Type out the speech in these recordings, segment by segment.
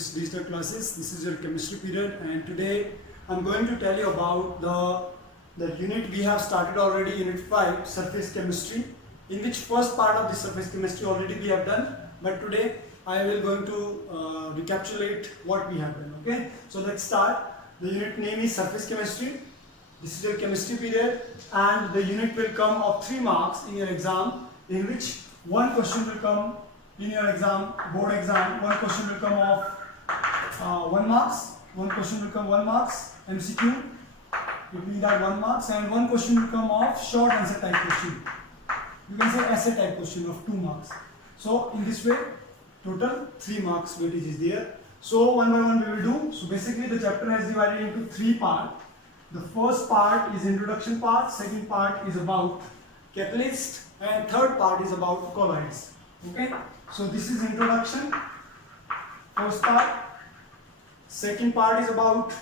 this digital classes. This is your chemistry period, and today I'm going to tell you about the unit we have started already, unit 5, surface chemistry, in which first part of the surface chemistry already we have done, but today I will going to recapitulate what we have done. Okay, so let's start. The unit name is surface chemistry. This is your chemistry period, and the unit will come of 3 marks in your exam, in which one question will come in your exam, board exam. One question will come of 1 marks, one question will come 1 marks, MCQ, it means that 1 marks, and one question will come of short answer type question. You can say essay type question of 2 marks. So in this way, total 3 marks weightage is there. So one by one we will do. So basically the chapter has divided into 3 parts. The first part is introduction part, second part is about catalyst, and third part is about colloids. Okay, so this is introduction, first part. Second part is about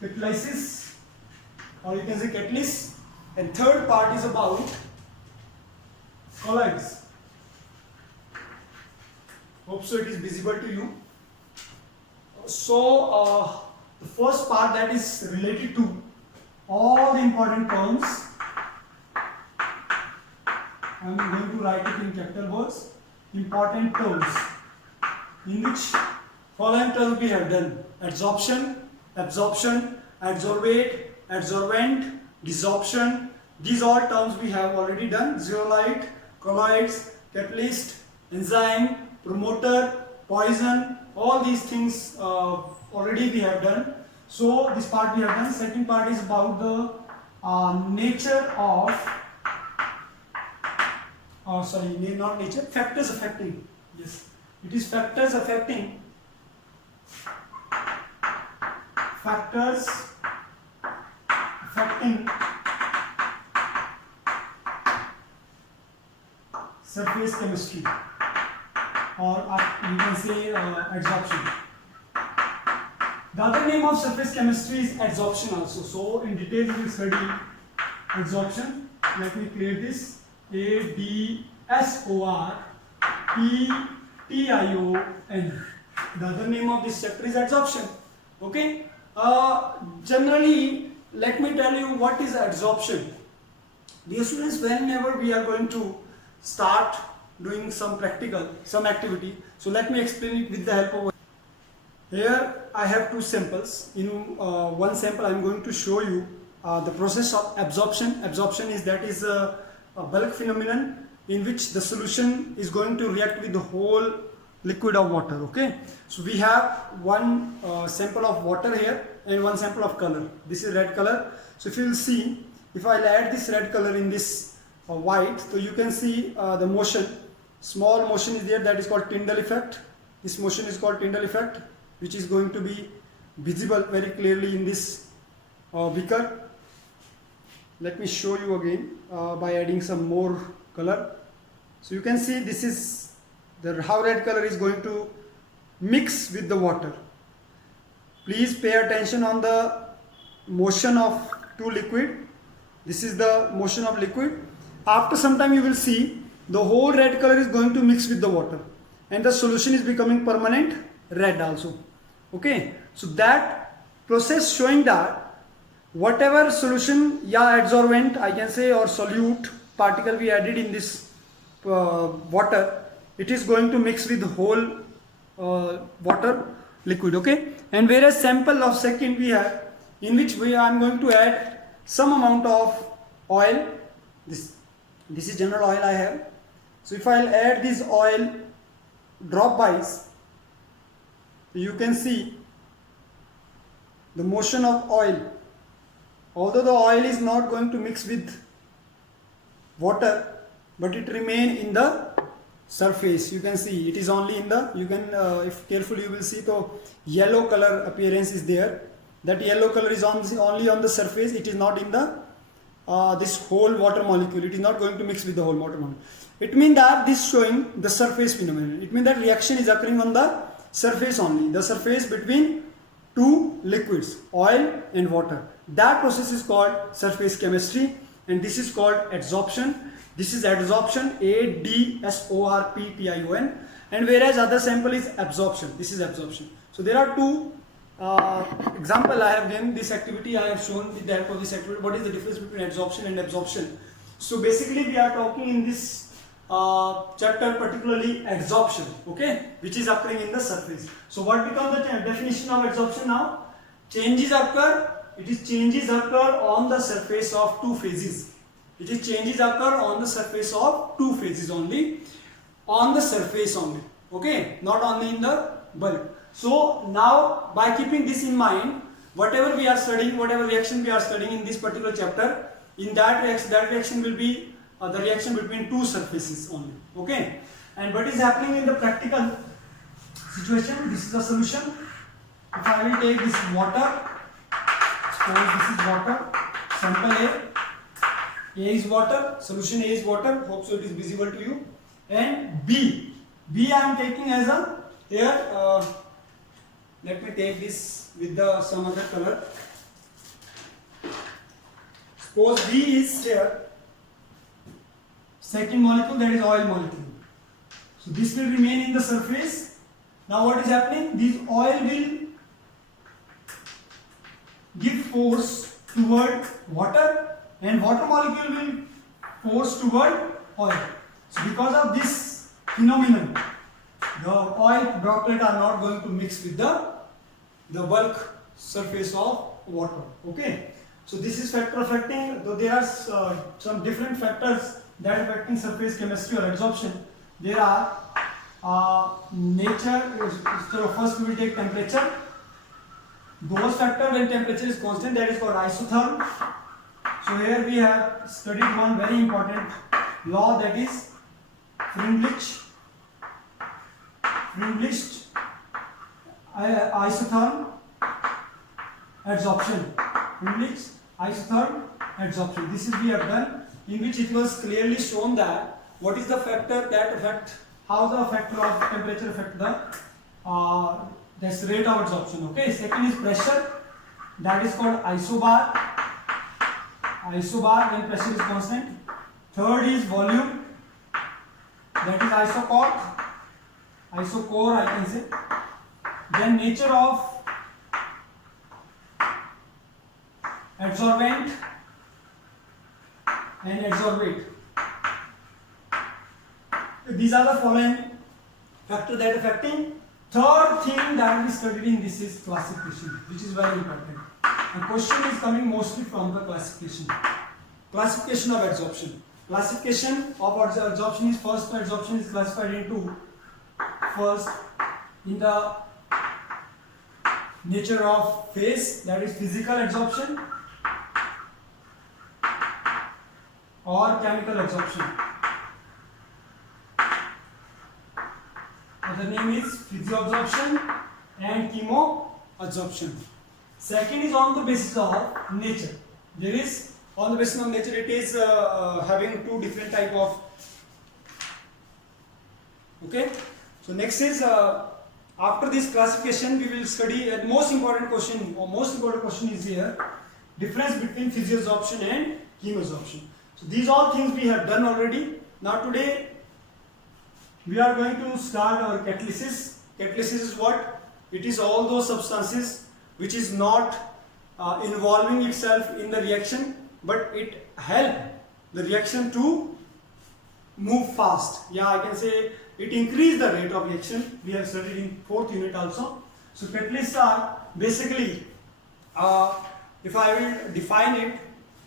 catalysis, or you can say catalyst, and third part is about colloids. Hope so it is visible to you. So the first part, that is related to all the important terms. I am going to write it in capital words. Important terms, in which following terms we have done: adsorption, absorption, adsorbate, adsorbent, desorption. These all terms we have already done. Zeolite, colloids, catalyst, enzyme, promoter, poison, all these things already we have done. So this part we have done. Second part is about the nature of, not nature, factors affecting. Yes, it is factors affecting. Factors affecting surface chemistry, or you can say adsorption. The other name of surface chemistry is adsorption also. So in detail we will study adsorption. Let me clear this. ADSORPTION. The other name of this chapter is adsorption. Okay. Generally, let me tell you what is adsorption. Dear students, whenever we are going to start doing some practical, some activity, so let me explain it with the help of. Here I have 2 samples. In one sample I am going to show you the process of absorption. Absorption is a bulk phenomenon in which the solution is going to react with the whole liquid of water. Okay, so we have one sample of water here and one sample of color. This is red color. So if you will see, if I add this red color in this white, so you can see the motion, small motion is there, that is called Tyndall effect. This motion is called Tyndall effect, which is going to be visible very clearly in this beaker. Let me show you again by adding some more color. So you can see this is how red color is going to mix with the water. Please pay attention on the motion of 2 liquid. This is the motion of liquid. After some time you will see the whole red color is going to mix with the water, and the solution is becoming permanent red also. Okay, so that process showing that whatever solution, adsorbent I can say, or solute particle we added in this water, it is going to mix with the whole water liquid. Okay, and whereas sample of second we have, in which I am going to add some amount of oil. This is general oil I have. So if I will add this oil drop wise, you can see the motion of oil. Although the oil is not going to mix with water, but it remain in the surface. You can see it is only in the, you can if carefully you will see the yellow color appearance is there. That yellow color is only on the surface. It is not in the this whole water molecule. It is not going to mix with the whole water molecule. It means that this showing the surface phenomenon. It means that reaction is occurring on the surface only, the surface between 2 liquids, oil and water. That process is called surface chemistry, and this is called adsorption. This is adsorption, ADSORPTION, and whereas other sample is absorption. This is absorption. So there are two example I have given this activity. I have shown with the help of this activity what is the difference between adsorption and absorption. So basically we are talking in this chapter particularly adsorption, okay, which is occurring in the surface. So what becomes the definition of adsorption now? Changes occur. It is changes occur on the surface of two phases. It is changes occur on the surface of two phases only. On the surface only, okay, not only in the bulk. So now by keeping this in mind, whatever we are studying, whatever reaction we are studying in this particular chapter, in that reaction will be the reaction between two surfaces only, okay. And what is happening in the practical situation? This is the solution. If I will take this water, suppose this is water, sample A is water, solution A is water, hope so it is visible to you, and B I am taking as a here, let me take this with some other color. Suppose B is here, second molecule, that is oil molecule. So this will remain in the surface. Now what is happening? This oil will give force toward water and water molecule will force toward oil. So because of this phenomenon, the oil droplet are not going to mix with the bulk surface of water, okay. So this is factor affecting, though there are some different factors that affecting surface chemistry or adsorption. There are nature. So first we will take temperature. Those factors when temperature is constant, that is called isotherm. So here we have studied one very important law, that is Freundlich isotherm adsorption. Freundlich isotherm adsorption. This is we have done, in which it was clearly shown that what is the factor that affect, how the factor of temperature affect the this rate of adsorption, okay. Second is pressure, that is called isobar when pressure is constant. Third is volume, that is isochore I can say. Then nature of adsorbent and adsorbate. These are the following factors that affecting. Third thing that we studied in this is classification, which is very important. The question is coming mostly from the classification. Classification of adsorption. Classification of adsorption is, first adsorption is classified into, first in the nature of phase, that is physical adsorption or chemical adsorption. The name is physioabsorption and chemoabsorption. Second is on the basis of nature. There is, on the basis of nature, it is having two different type of, okay. So next is after this classification we will study the most important question is here, difference between physioabsorption and chemoabsorption. So these all things we have done already. Now today we are going to start our catalysis. Catalysis is what? It is all those substances which is not involving itself in the reaction, but it help the reaction to move fast. Yeah, I can say it increase the rate of reaction. We have studied in 4th unit also. So catalysts are basically, if I will define it,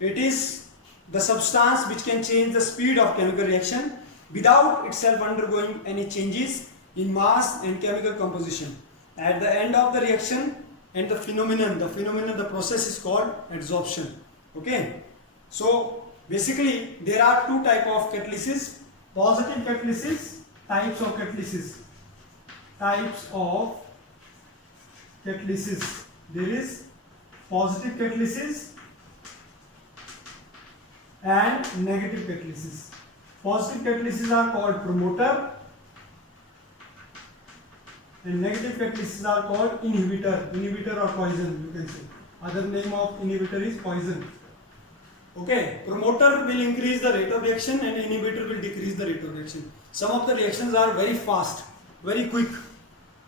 it is the substance which can change the speed of chemical reaction without itself undergoing any changes in mass and chemical composition. At the end of the reaction and the process is called adsorption. Okay. So basically there are two types of catalysis. Positive catalysis, types of catalysis. There is positive catalysis and negative catalysis. Positive catalysis are called promoter and negative catalysis are called inhibitor or poison, you can say. Other name of inhibitor is poison. Okay, promoter will increase the rate of reaction and inhibitor will decrease the rate of reaction. Some of the reactions are very fast very quick.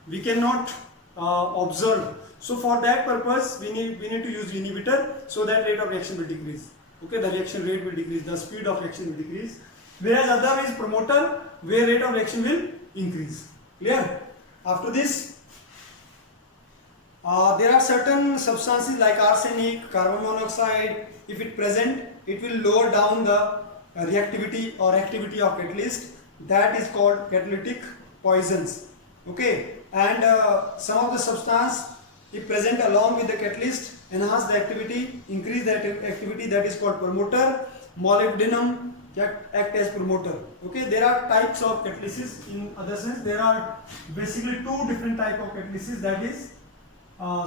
We cannot observe. So for that purpose, we need to use inhibitor, so that rate of reaction will decrease. Okay, the reaction rate will decrease, the speed of reaction will decrease. Whereas other is promoter, where rate of reaction will increase. Clear? After this, there are certain substances like arsenic, carbon monoxide. If it present, it will lower down the reactivity or activity of catalyst. That is called catalytic poisons. Okay, and some of the substance, if present along with the catalyst, enhance the activity, increase the activity, that is called promoter. Molybdenum act as promoter. Okay, there are types of catalysis. In other sense, there are basically two different type of catalysis. That is,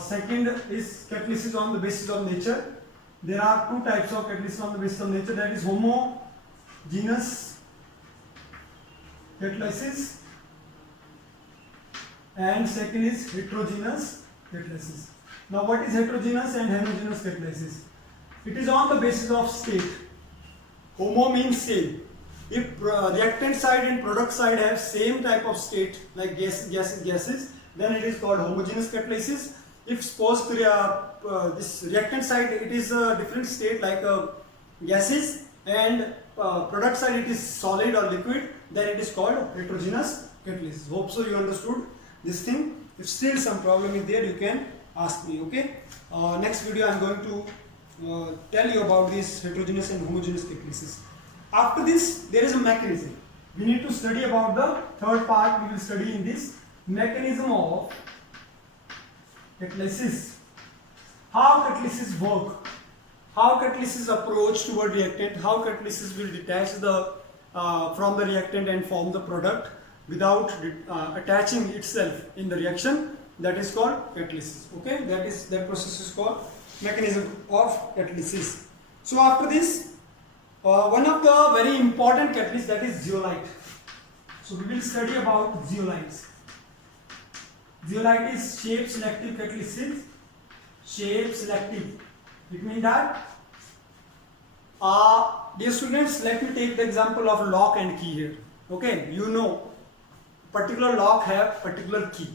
second is catalysis on the basis of nature. There are two types of catalysis on the basis of nature. That is homogeneous catalysis, and second is heterogeneous catalysis. Now, what is heterogeneous and homogeneous catalysis? It is on the basis of state. Homo means same. If reactant side and product side have same type of state, like gases, then it is called homogeneous catalysis. If suppose this reactant side, it is a different state, like gases, and product side it is solid or liquid, then it is called heterogeneous catalysis. Hope so you understood this thing. If still some problem is there, you can ask me. Okay, next video I am going to tell you about this heterogeneous and homogeneous catalysis. After this, there is a mechanism. We need to study about the third part. We will study in this mechanism of catalysis. How catalysis work, how catalysis approach toward reactant, how catalysis will detach the from the reactant and form the product without attaching itself in the reaction. That is called catalysis. Okay, that process is called mechanism of catalysis. So after this, one of the very important catalysts, that is zeolite. So we will study about zeolites. Zeolite is shape selective catalysis. Shape selective. It means that, dear students, let me take the example of lock and key here. Okay, you know, particular lock have particular key.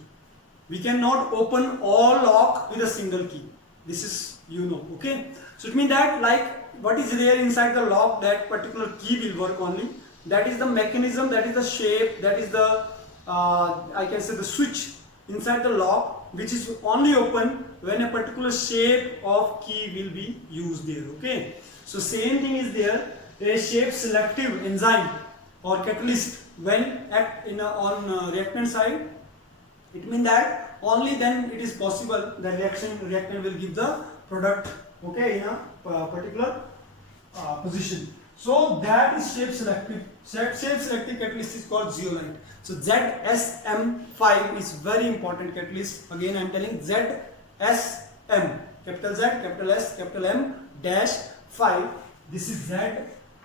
We cannot open all lock with a single key. This is, you know, okay. So it means that, like, what is there inside the lock, that particular key will work only. That is the mechanism, that is the shape, that is the I can say the switch inside the lock, which is only open when a particular shape of key will be used there. Okay, so same thing is there. A shape selective enzyme or catalyst, when act on reactant side, it means that only then it is possible the reactant will give the product, okay, in a particular position. So that is shape selective. Shape selective catalyst is called zeolite. So ZSM5 is very important catalyst. Again I am telling ZSM, capital Z, capital S, capital M dash 5. This is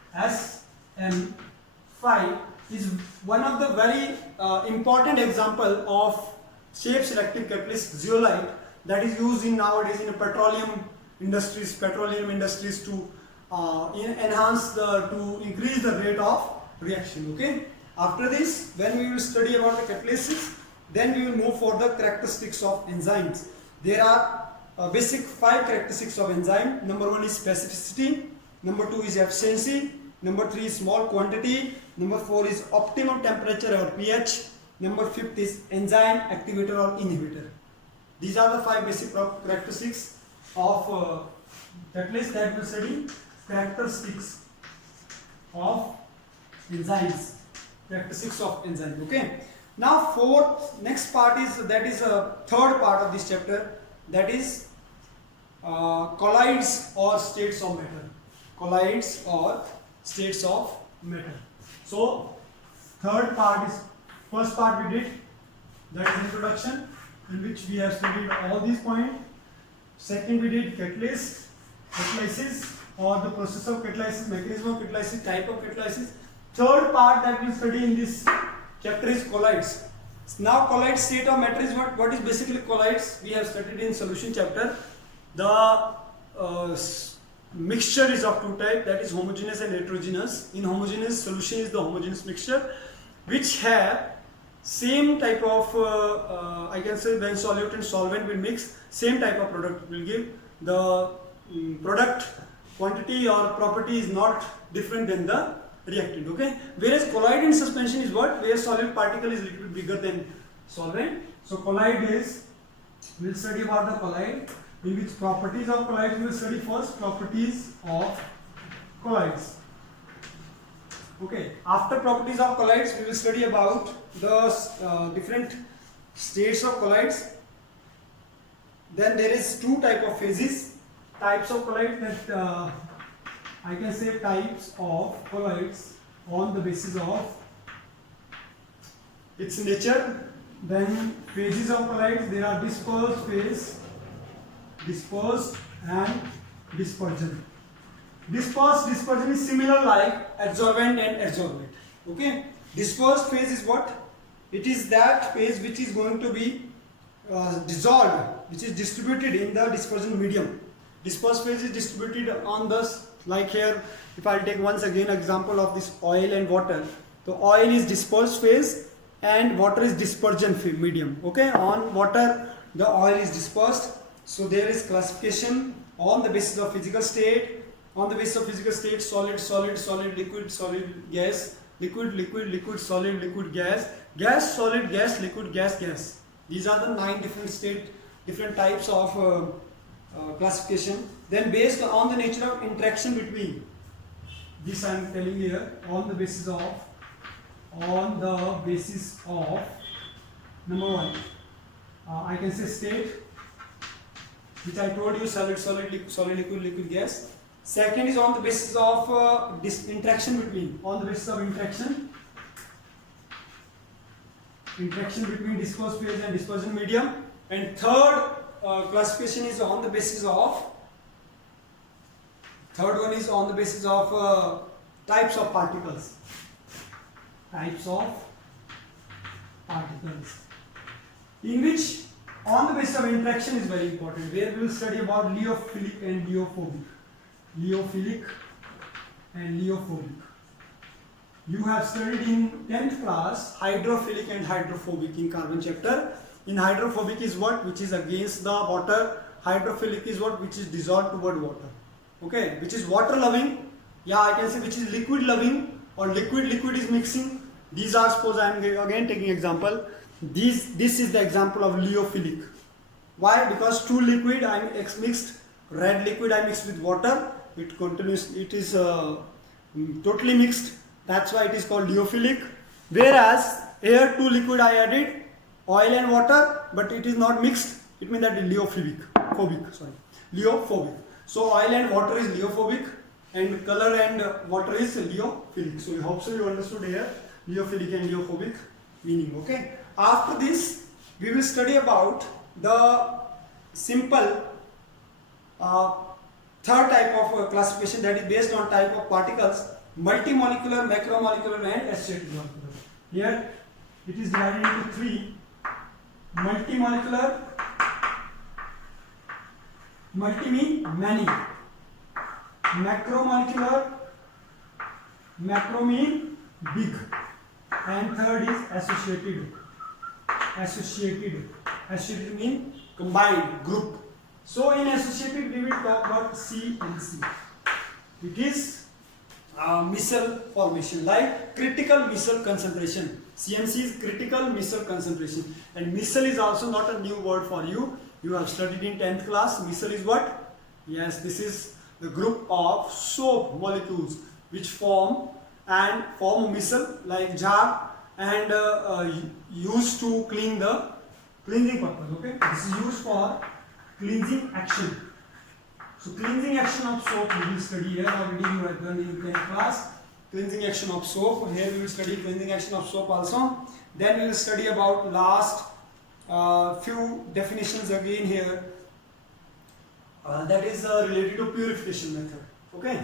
ZSM5 is one of the very important example of shape selective catalyst, zeolite, that is used in nowadays in petroleum industries to enhance to increase the rate of reaction. Okay, after this, when we will study about the catalysis, then we will move for the characteristics of enzymes. There are basic 5 characteristics of enzyme. Number 1 is specificity, number 2 is efficiency, number 3 is small quantity, number 4 is optimum temperature or pH, number 5 is enzyme activator or inhibitor. These are the 5 basic characteristics of catalyst that we will study. Characteristics of enzymes. Characteristics of enzyme. Okay. Now next part is, that is a third part of this chapter, that is colloids or states of matter. Colloids or states of matter. So third part is, first part we did, that is introduction, in which we have studied all these points. Second we did catalysis or the process of catalysis, mechanism of catalysis, type of catalysis. Third part that we study in this chapter is colloids. Now colloid state of matter is what is basically colloids. We have studied in solution chapter. The mixture is of two types, that is homogeneous and heterogeneous. In homogeneous solution is the homogeneous mixture, which have same type of I can say when solute and solvent will mix, same type of product will give. The product quantity or property is not different than the reactant, okay. Whereas colloid in suspension is what, where solute particle is little bit bigger than solvent. So colloid is, we will study about the colloid, in which properties of colloids we will study first. Properties of colloids, okay. After properties of colloids we will study about the different states of colloids. Then there is two type of phases, types of colloids, that I can say types of colloids on the basis of its nature. Then phases of colloids, there are dispersed phase, dispersed and dispersion. Dispersed, dispersion is similar like adsorbent and adsorbate, okay. Dispersed phase is what? It is that phase which is going to be dissolved, which is distributed in the dispersion medium. Dispersed phase is distributed on the, like here, if I take once again example of this oil and water. So oil is dispersed phase and water is dispersion medium, okay. On water the oil is dispersed. So there is classification on the basis of physical state. On the basis of physical state, solid, solid, solid, liquid, solid, gas, liquid, liquid, liquid, solid, liquid, gas, gas, solid, gas, liquid, gas, gas. These are the 9 different different types of classification. Then based on the nature of interaction between, this I am telling here, on the basis of number 1, I can say state, which I told you, solid, solid, solid, liquid, liquid, gas. Second is on the basis of this interaction between, on the basis of interaction between dispersed phase and dispersion medium. And third classification is on the basis of, third one is on the basis of types of particles. Types of particles, in which on the basis of interaction is very important, where we will study about lyophilic and lyophilic. Lyophilic and lyophilic. You have studied in 10th class hydrophilic and hydrophobic in carbon chapter. In hydrophobic is what, which is against the water. Hydrophilic is what, which is dissolved toward water, okay, which is water loving, yeah, I can say, which is liquid loving, or liquid is mixing. These are, suppose I am again taking example, this is the example of lyophilic. Why? Because two liquid I mixed, red liquid I mixed with water, it continues, it is totally mixed, that's why it is called lyophilic. Whereas here two liquid I added, oil and water, but it is not mixed, it means that lyophilic, lyophilic. So oil and water is lyophilic and color and water is lyophilic. So I hope so you understood here lyophilic and lyophilic meaning, okay. After this we will study about the simple third type of classification, that is based on type of particles, multimolecular, macromolecular and acidic molecular. Here it is divided into 3: multimolecular, multi mean many, macromolecular, macro mean big, and third is associated. Associated mean combined, group. So in associated we will talk about C and C. It is micelle formation, like critical micelle concentration. CMC is critical micelle concentration, and micelle is also not a new word for you. You have studied in 10th class. Micelle is what? Yes, this is the group of soap molecules which form a micelle like jar and used to clean the cleansing purpose, okay. This is used for cleansing action. So cleansing action of soap we will study here. Already you have done in 10th class cleansing action of soap. Here we will study cleansing action of soap also. Then we will study about last few definitions again here. That is related to purification method, okay.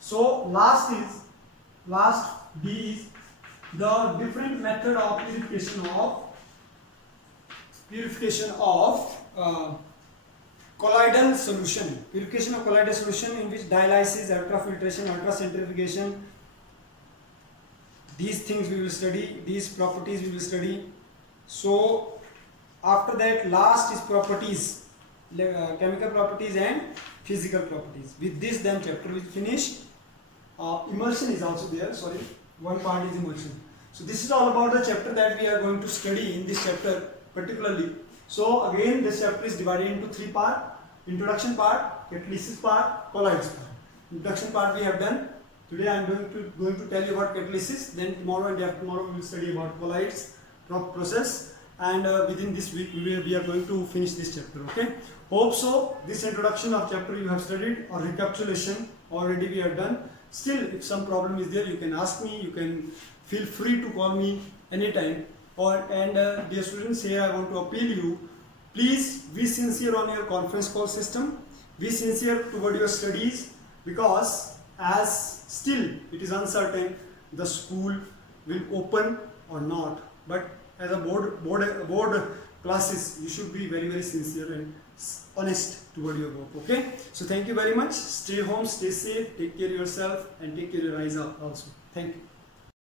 So last D is the different method of purification of colloidal solution. Purification of colloidal solution, in which dialysis, ultrafiltration, ultracentrifugation, these things we will study, these properties we will study. So after that, last is properties, chemical properties and physical properties. With this, then chapter will finish. Emulsion is also there. Sorry, one part is emulsion. So this is all about the chapter that we are going to study in this chapter particularly. So again, this chapter is divided into three parts: introduction part, catalysis part, colloids part. Introduction part we have done. Today I am going to tell you about catalysis. Then tomorrow and day after tomorrow we will study about colloids process. And within this week we are going to finish this chapter. Okay. Hope so. This introduction of chapter you have studied, or recapitulation already we have done. Still, if some problem is there, you can ask me. You can feel free to call me anytime. Dear students, here I want to appeal you. Please be sincere on your conference call system. Be sincere toward your studies, because as still it is uncertain the school will open or not. But as a board classes, you should be very, very sincere and honest toward your work. Okay. So thank you very much. Stay home, stay safe, take care of yourself, and take care of your eyes also. Thank you.